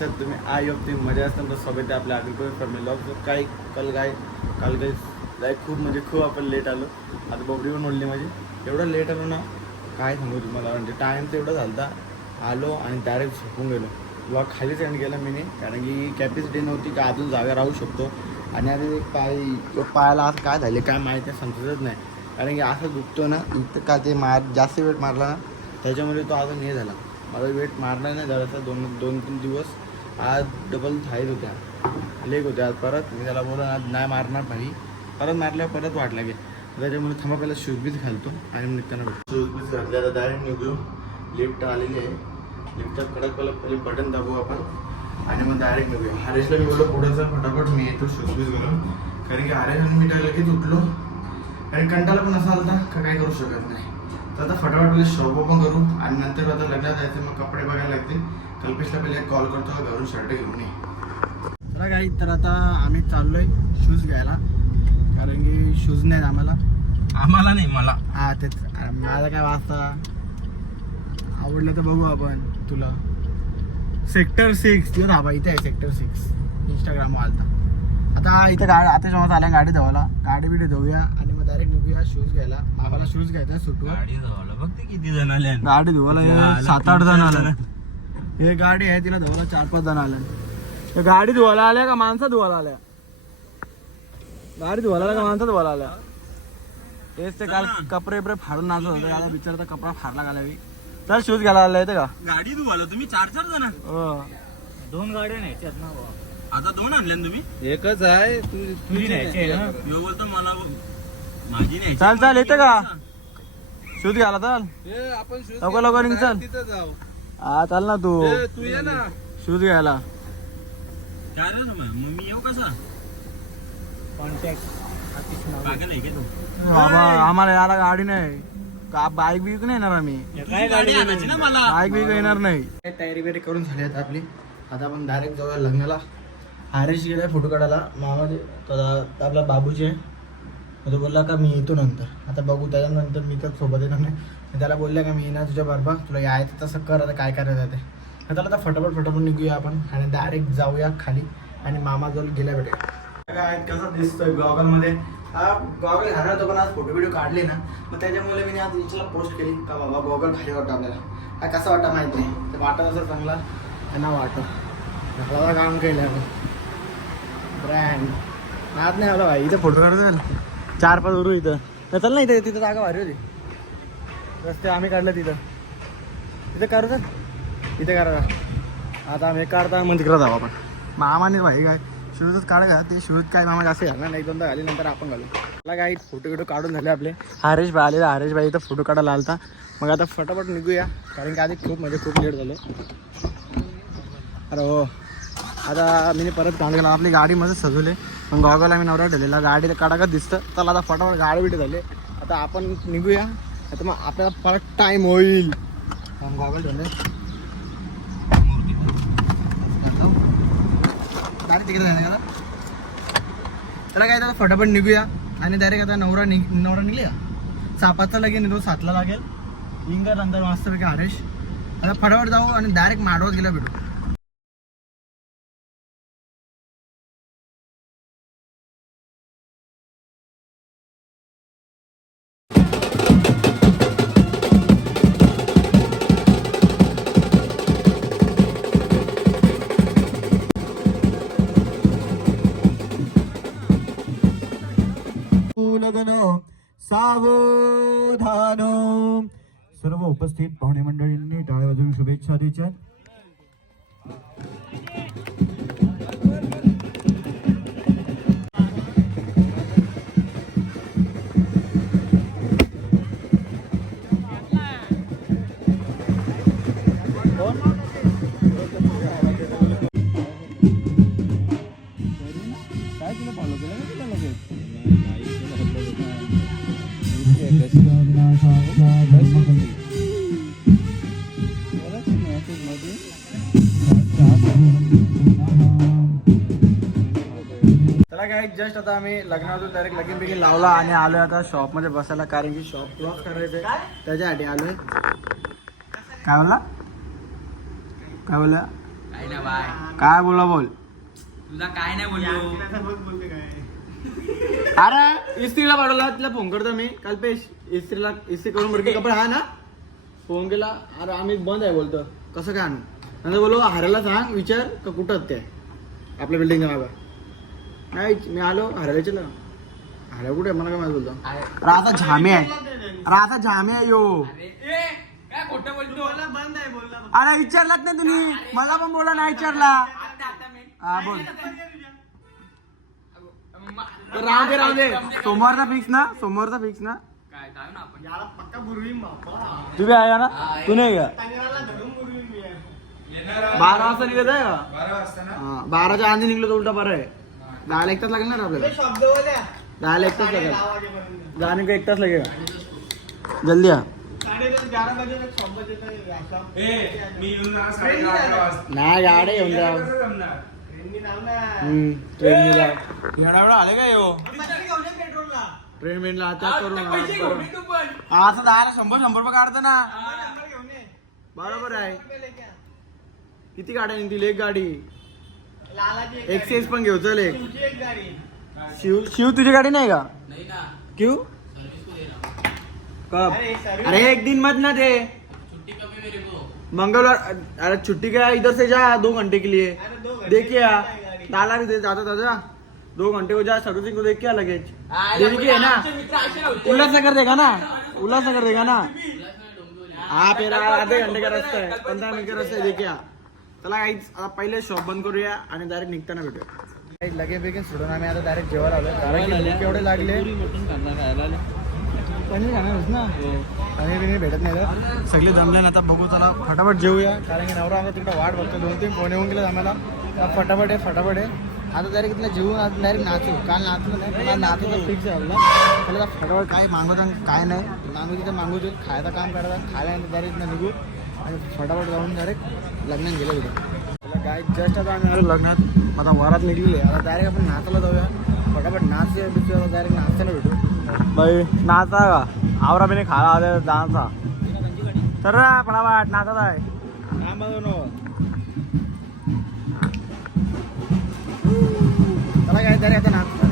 तुम्ही I of तुम्ही मजा असताना तर सोबत आपल्या अग्रिकोर फॅमिली लॉग काय कल काय? काल काही जाय खूप म्हणजे खूप आपण लेट आलो. आता बोबडी पण ओढली माझी. एवढं लेट आलो ना काय सांगू तुम्हाला? म्हणजे टाईम तर एवढा झालता. आलो आणि डायरेक्ट झोपून गेलो. किंवा खालीच एंड केला मी कारण की कॅपॅसिटी नव्हती का अजून जागा राहू शकतो. आणि आता एक पाय पायाला आज काय झाले काय माहिती समजतच नाही. कारण की असं दुखतो ना इथं का ते मार जास्त वेट मारला ना त्याच्यामुळे तो अजून हे झाला. मला वेट मारला नाही जरासा दोन दोन तीन दिवस. आज डबल थाईज होत्या. लेग होत्या. आज परत मी त्याला बोलून आज नाही मारणार नाही परत मारल्यावर परत वाट लागेल. त्याच्यामुळे थांबा पहिला शूज बीज घालतो. आणि मग निघताना शूज बीज घातले आता डायरेक्ट निघू लिफ्ट आलेली आहे. लिफ्टच्या कडक पहिला पहिले बटन दाबू आपण. आणि मग डायरेक्ट निघूया. हरेशला मी बोललो पुढेचा फटाफट मी येतो शूज बीज घालून. कारण की हरेश मी त्या लगेच उठलो. आणि कंटाळा पण असा आलता का काय करू शकत नाही. तर आता फटाफट पहिले शॉप पण करू. आणि नंतर आता लग्नात जायचं मग कपडे बघायला लागतील. कल्पेशला पहिले कॉल करतो घरून शर्ट घेऊन ये. चला काही तर आता आम्ही चाललोय शूज घ्यायला. कारण की शूज नाही आम्हाला. आम्हाला नाही मला. हा तेच. माझा काय वाजता आवडलं तर बघू आपण. तुला. सेक्टर सिक्स तिथं धाबा इथे आहे सेक्टर सिक्स इंस्टाग्राम आलता. आता इथं गाडी आता जेव्हा चालल्या गाडी धुवायला गाडी बिडी धुवूया आणि मग डायरेक्ट निघूया शूज घ्यायला. आम्हाला शूज घ्यायचा सुटवर गाडी धावायला. बघते किती जण आले. गाडी धुवायला हे सात आठ जण आले. हे गाडी आहे तिला धुवायला चार पाच जण आले. गाडी धुवायला आल्या का माणसं धुवायला आल्या? गाडी धुवायला आल्या का माणसं धुवायला आल्या? तेच ते काल कपडे बिपडे फाडून नाचत होते. याला बिचारता कपडा फाडला गाला मी तर शूज घ्यायला आला येते का? गाडी धुवाला तुम्ही चार चार जण? हो. दोन गाड्या न्यायच्यात ना आता दोन आणल्या ना तुम्ही? एकच आहे तू तुझी न्यायची बोलतो मला माझी न्यायची. चाल चाल येते का? शूज घ्यायला चाल. ए, आपण लवकर लवकर निघ, चल. तिथं जाऊ. हा चाल ना तू. ए, तू ये ना. शूज घ्यायला. काय रे मग मग मी येऊ कसा? पागल आहे का तू? बाबा आम्हाला याला गाडी नाही. का बाईक बिक नाही येणार आम्ही? काय गाडी आणायची ना मला. बाईक बिक येणार नाही. तयारी बियारी करून झाली आता आपली? आता आपण डायरेक्ट जाऊया लग्नाला. हरीश गेलाय फोटो काढायला. मामा ते- तो आपला बाबूजी आहे. मग तो बोलला का मी येतो नंतर. आता बघू त्याच्यानंतर मी तर सोबत येणार नाही. मी त्याला बोलला का मी येणार तुझ्या बरोबर तुला यायचं तसं कर आता काय करायचं ते. तर त्याला आता फटाफट फटाफट निघूया आपण आणि डायरेक्ट जाऊया खाली आणि मामा जवळ गेल्या भेटेल काय कसं दिसतोय गॉगलमध्ये हा गॉगल घालणार होतो पण आज फोटो व्हिडिओ काढले ना. मग त्याच्यामुळे मी आज इंस्टाला पोस्ट केली. का बाबा गॉगल भारी वाटतं आपल्याला. हा कसा वाटा माहीत नाही. तर वाटत असं चांगला त्यांना वाटत. घालायला काम केलं आपण ब्रँड नाद नाही आला भाई. इथं फोटो काढतो चार पाच उरू इथं. तर चल ना इथे तिथं जागा भारी होती. रस्ते आम्ही काढलं तिथं. तिथं करू तर इथे करा आता आम्ही काढता म्हणजे तिकडं जाऊ आपण. मामाने भाई काय? शूजच काढ का? ते शूज काय मामा जास्त घालणार नाही. दोनदा घाली नंतर आपण घालू. मला काही फोटो बिटो काढून झाले आपले. हरेश भाई आले हरेश भाई इथं फोटो काढायला आलता. मग आता फटाफट निघूया. कारण की आधी खूप म्हणजे खूप लेट झालो. अरे हो. आता मी परत काढ केला आपली गाडी मध्ये सजवले. मग गावगावला मी नवरा ठेवलेला. गाडी काढाकच दिसतं. चला आता फटाफट गाडी बिटी झाले. आता आपण निघूया. आता मग आपल्याला परत टाइम होईल. गॉगल डायरेक्ट तिकडे का? त्याला काय त्याला फटाफट निघूया. आणि डायरेक्ट आता नवरा निघ नवरा निघले का? सापाचा लगेच तो सातला लागेल. इंगर नंतर मस्तपैकी हरेश आता फटाफट जाऊ आणि डायरेक्ट माडवत गेला भेटू. लग्न सावधान. सर्व उपस्थित पाहुणे मंडळींनी टाळ्या वाजवून शुभेच्छा द्यायच्या. काय काय जस्ट आता आम्ही लग्नातून डायरेक्ट लगीन बिगीन लावला आणि आलोय आता शॉपमध्ये बसायला कारण की शॉप क्लॉज करायचंय. त्याच्यासाठी आलोय. काय बोलला? काय बोलला? काय बोला बोल. तुझा काय नाही बोललो. अरे इस्त्रीला पाठवला तिला फोन करतो मी. काल पेश इस्त्रीला इस्त्री करून बरं कपडे हा ना? फोन केला. अरे आम्ही बंद आहे बोलतो. कसं काय आणू? नंतर बोलो हरायला सांग विचार का कुठं ते आपल्या बिल्डिंगच्या मागं. नाही मी आलो. हरायला चला हराय कुठे? मला काय माहिती बोलतो. राधा झामे आहे. राधा झामे आहे यो. काय खोटं बोलतो? अरे विचारलात नाही तुम्ही? मला पण बोला नाही विचारला. हा बोल. राहू दे राहू दे सोमवारचा फिक्स ना? सोमवारचा फिक्स ना? तू भी आएगा ना? तू नहीं गया बारा वाजता निघत आहे का? बाराच्या आधी निघलो तर उलटा बरं आहे. दहाला एक तास लागेल ना रे आपल्याला? दहाला एक तास लागेल जाने का एक तास लगेगा जल्दी आ नाही गाडी येऊन जा ट्रेन एवढा आले का येऊ ट्रेन मेनला आता करू ना. असं दहाला शंभर शंभर रुपये काढतो ना. बरोबर आहे. किती गाड्या निघतील? एक गाडी. एक्सेस पण घेऊ चल एक. शिव शिव तुझी गाडी नाही का? नाही ना. क्यू? कब? अरे एक दिन मत ना को. मंगलवार अरे छुट्टी क्या इधर से जा दो घंटे के लिए. देखिए डाला भी दे जाता था जा. दो घंटे को जा सर्विसिंग को देख के आ लगेज है ना. उल्लासनगर देगा ना उल्लासनगर देगा ना. हाँ फिर आधे घंटे का रस्ता है. पंधरा मिनिट का रस्ता है देखिए. चला काहीच आता पहिले शॉप बंद करूया आणि डायरेक्ट निघताना भेटूया. काही लगे बेगीन सोडून आम्ही आता डायरेक्ट जेवायला आलो कारण की भूक एवढे लागले. पनीर खाणारच ना? पनीर बिनीर भेटत नाही सगळे जमले ना आता बघू चला फटाफट जेवूया. कारण की नवरा आमचा तिकडे वाट बघतो दोन तीन फोन येऊन गेले आम्हाला. आता फटाफट आहे फटाफट आहे आता डायरेक्ट इथलं जेवून आता डायरेक्ट नाचू. काल नाचलो नाही आज नाचू तर फिक्स आहे आपला. त्याला आता फटाफट. काय मागवत काय नाही. मागू तिथं मागू तिथं खायचं काम करायचं खायला डायरेक्ट निघू. आणि फटाफट जाऊन डायरेक्ट लग्नात गेलो तिथे. काय जस्ट आता आम्ही आलो लग्नात. आता वरात निघलेली आहे. आता डायरेक्ट आपण नाचायला जाऊया. फटाफट नाच डायरेक्ट नाचायला भेटू. बाई नाचा का? आवरा बिने खाला आले डान्सचा. तर फटाफट नाचत आहे. चला काय तरी आता नाच.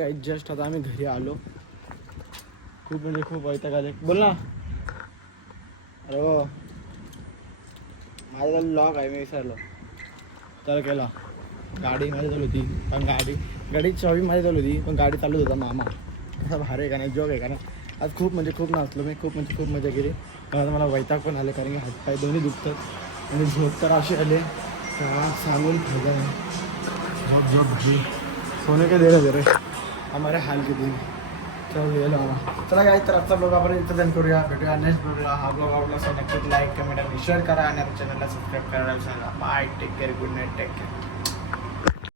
काय जस्ट आता आम्ही घरी आलो. खूप म्हणजे खूप वैताग आले. बोल ना. अरे हो. माझा लॉक आहे मी विसरलो. तर केला. गाडी माझी चालू होती पण गाडी गाडी चावी माझी चालू होती पण गाडी चालूच होता मामा. कसा भारी आहे का नाही जॉग आहे का नाही. आज खूप म्हणजे खूप नाचलो मी खूप म्हणजे खूप मजा केली. पण आता मला वैताग पण आले कारण की हातपाय दोन्ही दुखतात. आणि झोप तर अशी आले सांगून फायदा नाही. झोप झोप सोने काय दे रहे रे. हमारे हाल के दिन चलो गेलो आम्हा चला काय तर आजचा ब्लॉग आपण इथं जण करूया. भेटूया नेक्स्ट ब्लॉगला हा ब्लॉग आवडला असेल नक्कीच लाईक कमेंट आणि शेअर करा. आणि चॅनलला सबस्क्राईब करायला विसरू नका. Bye take care good night take care